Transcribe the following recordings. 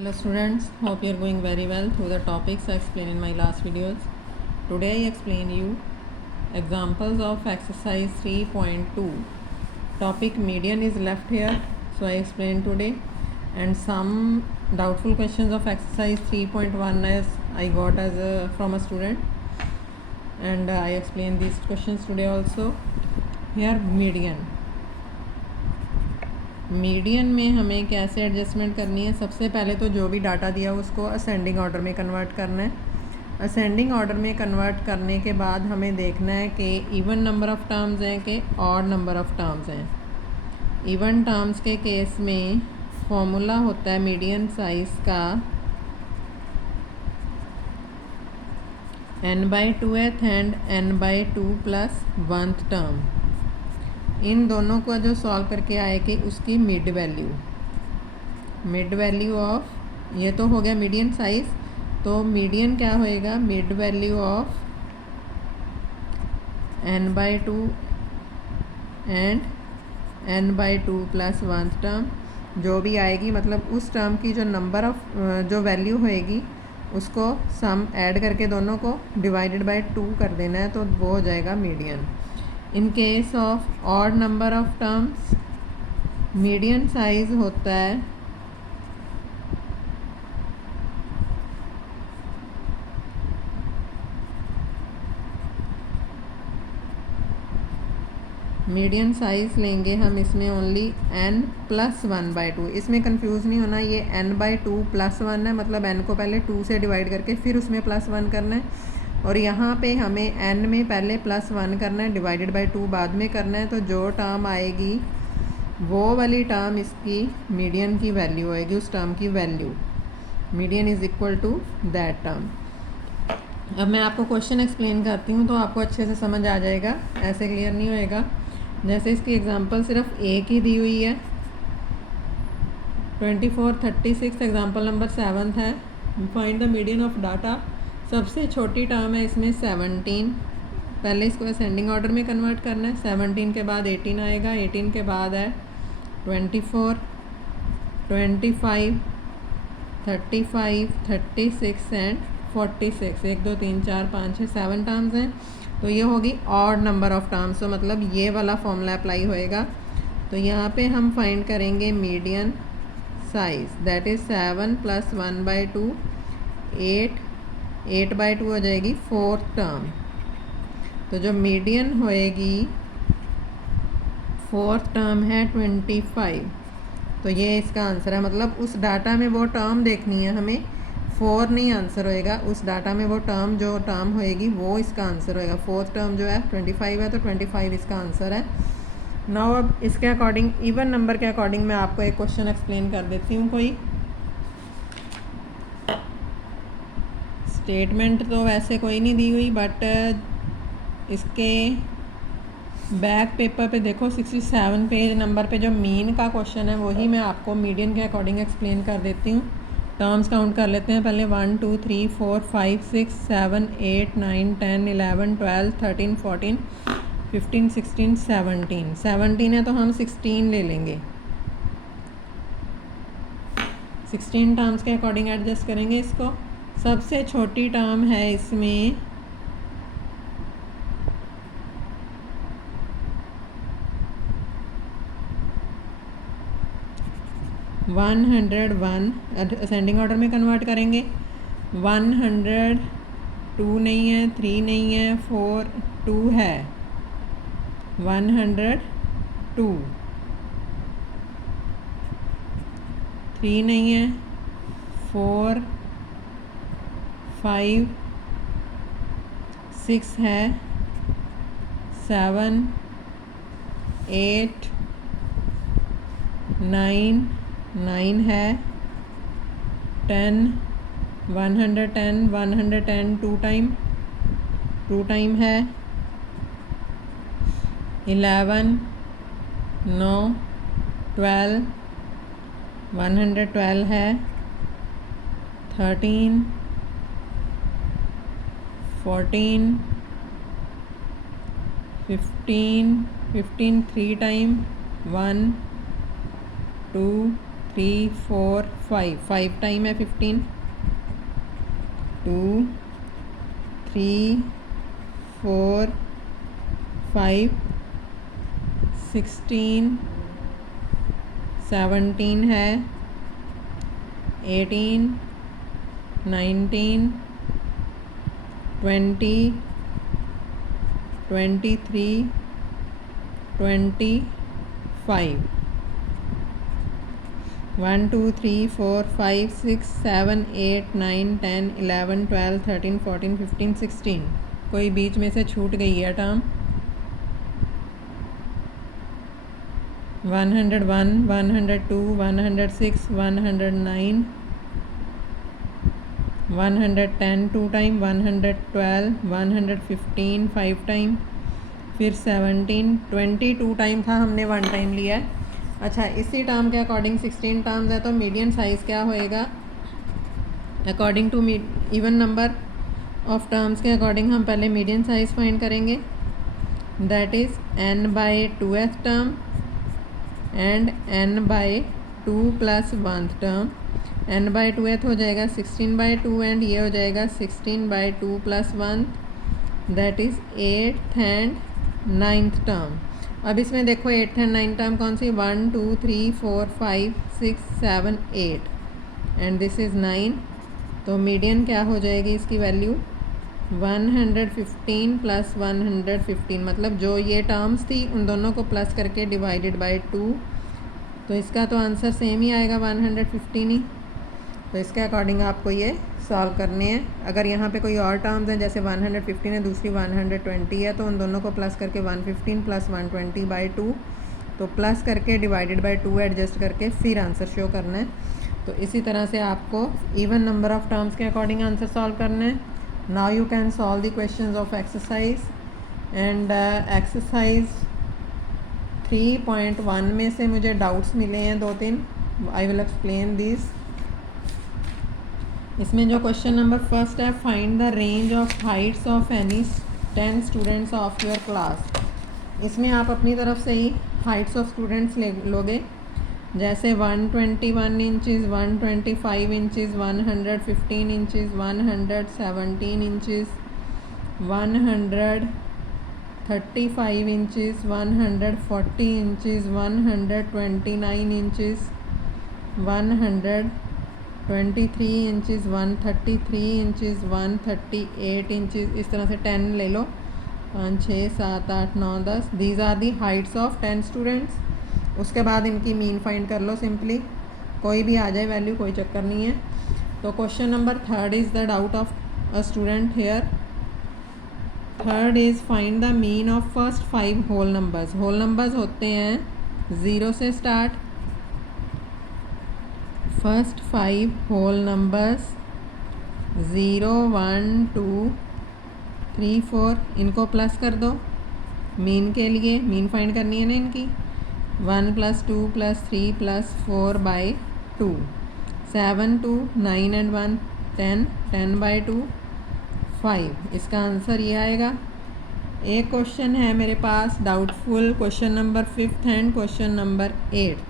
Hello students, hope you are going very well through the topics I explained in my last videos. Today I explain you examples of exercise 3.2. Topic median is left here, so I explain today, and some doubtful questions of exercise 3.1 as I got from a student, and I explain these questions today also. Here median में हमें कैसे adjustment करनी है। सबसे पहले तो जो भी डाटा दिया उसको असेंडिंग ऑर्डर में कन्वर्ट करना है। असेंडिंग ऑर्डर में कन्वर्ट करने के बाद हमें देखना है कि इवन नंबर ऑफ़ टर्म्स हैं कि ऑड नंबर ऑफ़ टर्म्स हैं। इवन टर्म्स के केस में फॉर्मूला होता है मीडियन साइज़ का n/2th and n/2 + 1th term. इन दोनों को जो सॉल्व करके आएगी उसकी मिड वैल्यू ऑफ, ये तो हो गया मीडियन साइज़, तो मीडियन क्या होएगा, mid value of n/2 and n/2 + 1th term जो भी आएगी, मतलब उस टर्म की जो नंबर ऑफ जो वैल्यू होएगी उसको सम ऐड करके दोनों को डिवाइडेड बाय 2 कर देना है, तो वो हो जाएगा median. In case of odd number of terms median size होता है मीडियन साइज लेंगे हम इसमें ओनली n + 1/2। इसमें कंफ्यूज नहीं होना, ये n/2 + 1 है, मतलब n को पहले 2 से डिवाइड करके फिर उसमें +1 करना है, और यहाँ पे हमें n में पहले +1 करना है, डिवाइडेड बाय 2 बाद में करना है। तो जो टर्म आएगी वो वाली टर्म इसकी मीडियन की वैल्यू आएगी, उस टर्म की value median is equal to that term. अब मैं आपको क्वेश्चन एक्सप्लेन करती हूँ तो आपको अच्छे से समझ आ जाएगा, ऐसे क्लियर नहीं होएगा। जैसे इसकी एग्जांपल सिर्फ एक ही दी हुई है, 2436 एग्जांपल नंबर 7 है। Find the median of data. सबसे छोटी टर्म है इसमें 17। पहले इसको असेंडिंग ऑर्डर में कन्वर्ट करना है। 17 के बाद 18 आएगा, 18 के बाद है 24, 25, 35, 36 एंड 46। 1 2 3 4 5 6 7 टर्म्स हैं, तो ये होगी ऑड नंबर ऑफ टर्म्स। तो मतलब ये वाला फॉर्मूला अप्लाई होएगा। तो यहाँ पे हम फाइंड करेंगे मीडियन साइज, दैट इज़ 7 + 1/2 8, 8/2 हो जाएगी 4th टर्म। तो जो मीडियन होएगी 4th टर्म है 25। तो ये इसका आंसर है, मतलब उस डाटा में वो टर्म देखनी है हमें, 4 नहीं आंसर होएगा, उस डाटा में वो टर्म जो टर्म होएगी वो इसका आंसर होएगा। 4th टर्म जो है 25 है, तो 25 इसका आंसर है। नाउ अब इसके अकॉर्डिंग, इवन नंबर के अकॉर्डिंग मैं आपको एक क्वेश्चन एक्सप्लेन कर देती हूँ। कोई स्टेटमेंट तो वैसे कोई नहीं दी हुई, बट इसके बैक पेपर पे देखो 67 पेज नंबर पे जो मीन का क्वेश्चन है वही मैं आपको मीडियन के अकॉर्डिंग एक्सप्लेन कर देती हूँ। टर्म्स काउंट कर लेते हैं पहले। 1 2 3 4 5 6 7 8 9 10 11 12 13 14 15 16 17। 17 है तो हम 16 ले लेंगे। 16 टर्म्स के अकॉर्डिंग एडजस्ट करेंगे इसको। सबसे छोटी टर्म है इसमें 101। असेंडिंग ऑर्डर में कन्वर्ट करेंगे। 102 नहीं है, 3 नहीं है, 4 2 है, 102। 3 नहीं है, 4 5 6 है, 7 8 9 9 है, 10 110 110 2 टाइम है, 11 9 12 112 है, 13 14 15 3 टाइम, 1 2 3 4 5, 5 टाइम है 15, 2 3 4 5, 16 17 है, 18 19 20 23 25, 1 2 3 4 5 6 7 8 9 10 11 12 13 14 15 16, कोई बीच में से छूट गई है टर्म। 101 102 106 109 110 2 टाइम, 112 115 5 टाइम, फिर 17 22 टाइम था, हमने 1 टाइम लिया है। अच्छा, इसी टर्म के अकॉर्डिंग 16 टर्म्स है तो मीडियन साइज़ क्या होएगा? According to even number of terms के अकॉर्डिंग हम पहले मीडियन साइज़ फाइंड करेंगे, that is n/2th term and n/2 + 1th term. n/2th हो जाएगा 16/2 एंड ये हो जाएगा 16/2 + 1, that is 8th and 9th term. अब इसमें देखो 8th एंड 9th टर्म कौन सी? 1 2 3 4 5 6 7 8 एंड दिस इज़ 9, तो मीडियन क्या हो जाएगी इसकी वैल्यू? 115 + 115, मतलब जो ये टर्म्स थी उन दोनों को प्लस करके डिवाइडेड बाय 2, तो इसका तो आंसर सेम ही आएगा 115 ही। तो इसके अकॉर्डिंग आपको ये सॉल्व करने हैं। अगर यहाँ पे कोई और टर्म्स हैं जैसे 115 है, दूसरी 120 है, तो उन दोनों को प्लस करके 115 + 120/2, तो प्लस करके डिवाइडेड बाय 2 एडजस्ट करके फिर आंसर शो करना है। तो इसी तरह से आपको इवन नंबर ऑफ टर्म्स के अकॉर्डिंग आंसर सॉल्व करना है। Now you can solve the questions of exercise and exercise 3.1 में से मुझे डाउट्स मिले हैं 2-3, आई विल एक्सप्लेन दिस। इसमें जो क्वेश्चन नंबर फर्स्ट है, find the range of Heights of any 10 students of your class. इसमें आप अपनी तरफ से ही हाइट्स ऑफ स्टूडेंट्स लोगे, जैसे 121 inches, 125 inches, 115 inches, 117 inches, 135 inches, 140 inches, 129 inches, 123 inches, 133 inches, 138 inches, इस तरह से 10 ले लो, 5 6 7 8 9 10, these are the heights of 10 students. उसके बाद इनकी मीन फाइंड कर लो सिंपली, कोई भी आ जाए वैल्यू, कोई चक्कर नहीं है। तो question number third is the doubt of a student here. Third is find the mean of first 5 whole numbers. Whole numbers होते हैं 0 से स्टार्ट, फर्स्ट 5 होल नंबर्स 0 1 2 3 4, इनको प्लस कर दो मीन के लिए, मीन फाइंड करनी है ना इनकी। 1 + 2 + 3 + 4/2, 7 2 9 एंड 1 10, 10/2 5, इसका आंसर ये आएगा। एक क्वेश्चन है मेरे पास doubtful, question number 5th and question number 8th।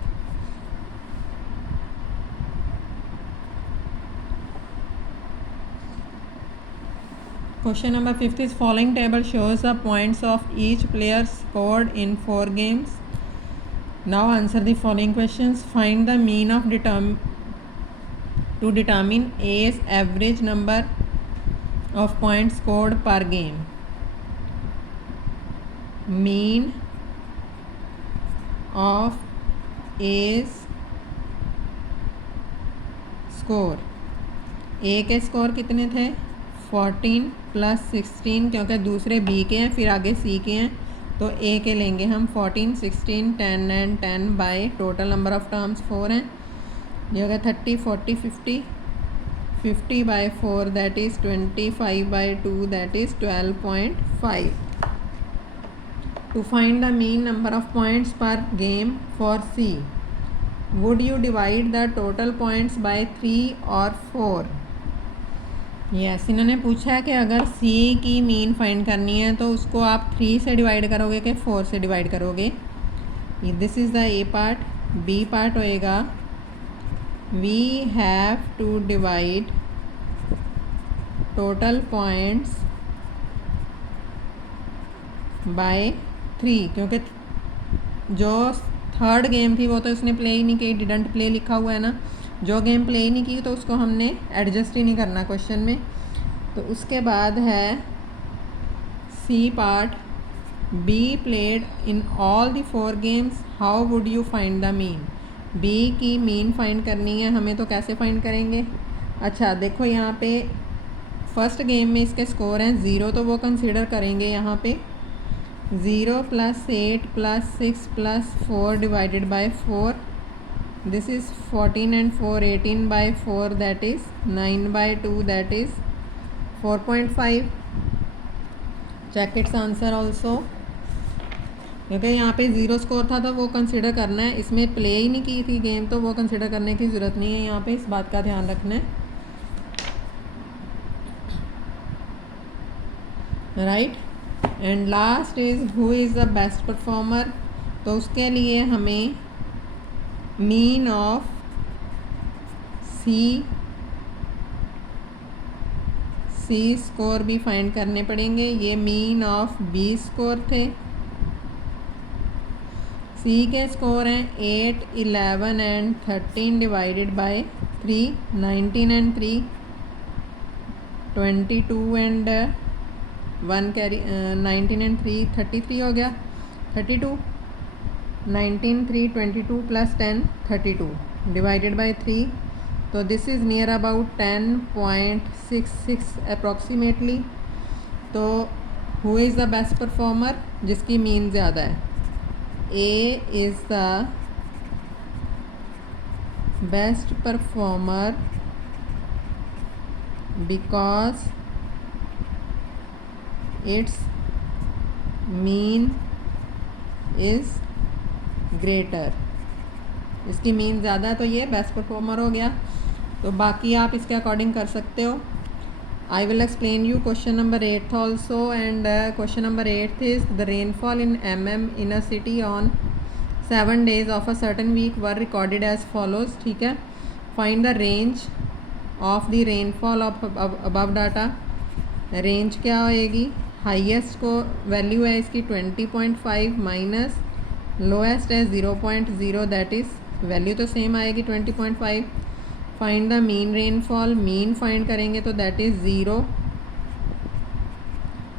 Question number 5th is following table shows the points of each player scored in 4 games. Now answer the following questions. Find the mean of to determine A's average number of points scored per game. Mean of A's score. A के score कितने थे? 14 + 16, क्योंकि दूसरे B के हैं फिर आगे C के हैं, तो A के लेंगे हम 14 16 10 and 10 by total number of terms 4 हैं, ये होगा 30 40 50, 50/4 that is 25/2 that is 12.5। To find the mean number of points per game for C, would you divide the total points by 3 और 4? यस, इन्होंने पूछा है कि अगर C की मीन फाइंड करनी है तो उसको आप 3 से डिवाइड करोगे कि 4 से डिवाइड करोगे। This is the A part. B part होएगा we have to divide total points by 3, क्योंकि जो थर्ड गेम थी वो तो उसने प्ले ही नहीं की, डिडंट प्ले लिखा हुआ है ना, जो गेम प्ले ही नहीं की तो उसको हमने एडजस्ट ही नहीं करना क्वेश्चन में। तो उसके बाद है C part, B played in all the 4 games, how would you find the mean. B की मीन फाइंड करनी है हमें, तो कैसे फाइंड करेंगे। अच्छा देखो यहाँ पे फर्स्ट गेम में इसके स्कोर हैं 0, तो वो कंसीडर करेंगे यहाँ पे 0 + 8 + 6 + 4 divided by 4, this is 14 and 4 18 by 4 that is 9 by 2 that is 4.5। Check its answer also, क्योंकि यहाँ पे 0 स्कोर था तो वो कंसिडर करना है, इसमें प्ले ही नहीं की थी गेम तो वो कंसिडर करने की ज़रूरत नहीं है, यहाँ पे इस बात का ध्यान रखना है, right. And last is who is the best performer, तो उसके लिए हमें मीन ऑफ सी स्कोर भी फाइंड करने पड़ेंगे। ये मीन ऑफ बी स्कोर थे, सी के स्कोर हैं 8 11 and 13 divided by 3, 19 and 3 22 and 1 carry 19 and 3 33 हो गया 32, 19 3 22 + 10 32 डिवाइडेड बाय 3, तो this is near about 10.66 approximately. तो who is the best performer, जिसकी मीन ज़्यादा है। A is the best performer because it's mean is greater, इसकी mean ज़्यादा है तो ये बेस्ट परफॉर्मर हो गया। तो बाकी आप इसके अकॉर्डिंग कर सकते हो। I will explain you question number 8 also, and question number 8 is the rainfall in mm in a city on 7 days of a certain week were recorded as follows. ठीक है, find the range of the rainfall of above data. Range क्या होएगी, highest को value है इसकी 20.5 minus lowest है 0.0, that is value तो same आएगी 20.5। Find the mean rainfall, mean find करेंगे तो that is 0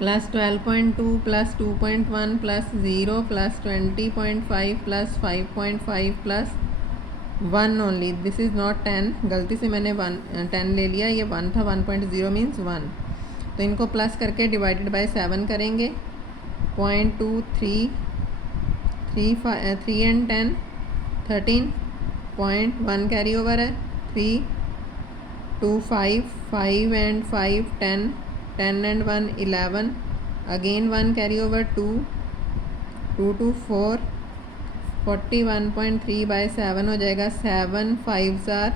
+ 12.2 + 2.1 + 0 + 20.5 + 5.5 + 1 only, this is not 10, गलती से मैंने 10 ले लिया, ये 1 था, 1.0 मीन्स 1। तो इनको प्लस करके डिवाइडेड बाय 7 करेंगे, 0.23 3 and 10 13, 0.1 कैरी ओवर है 3 2 5 5 and 5 10 10 and 1 11, again 1 carry over 2 2 2 4 41.3 by 7 हो जाएगा, 7 5s are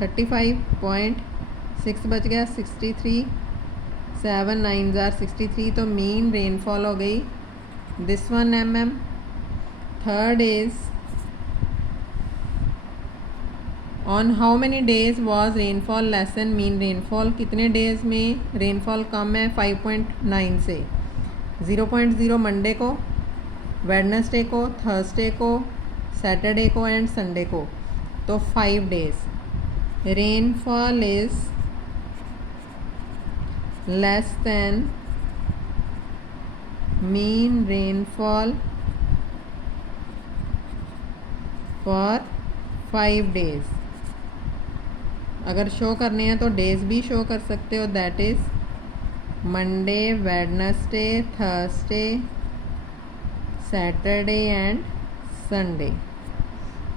35.6 बच गया 63, 7 9s are 63, तो मीन रेनफॉल हो गई this 1 mm। Third is on how many days was rainfall less than mean rainfall, कितने डेज में रेनफॉल कम है 5.9 से। 0.0 मंडे को, वेडनेसडे को, थर्सडे को, सैटरडे को एंड संडे को, तो 5 days. Rainfall is less than mean rainfall for 5 days. अगर शो करने हैं तो डेज भी शो कर सकते हो, that is Monday, Wednesday, Thursday, Saturday and Sunday.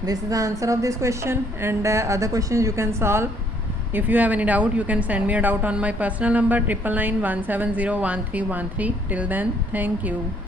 This is the answer of this question, and other question you can solve. If you have any doubt you can send me a doubt on my personal number 9991701313. Till then, thank you.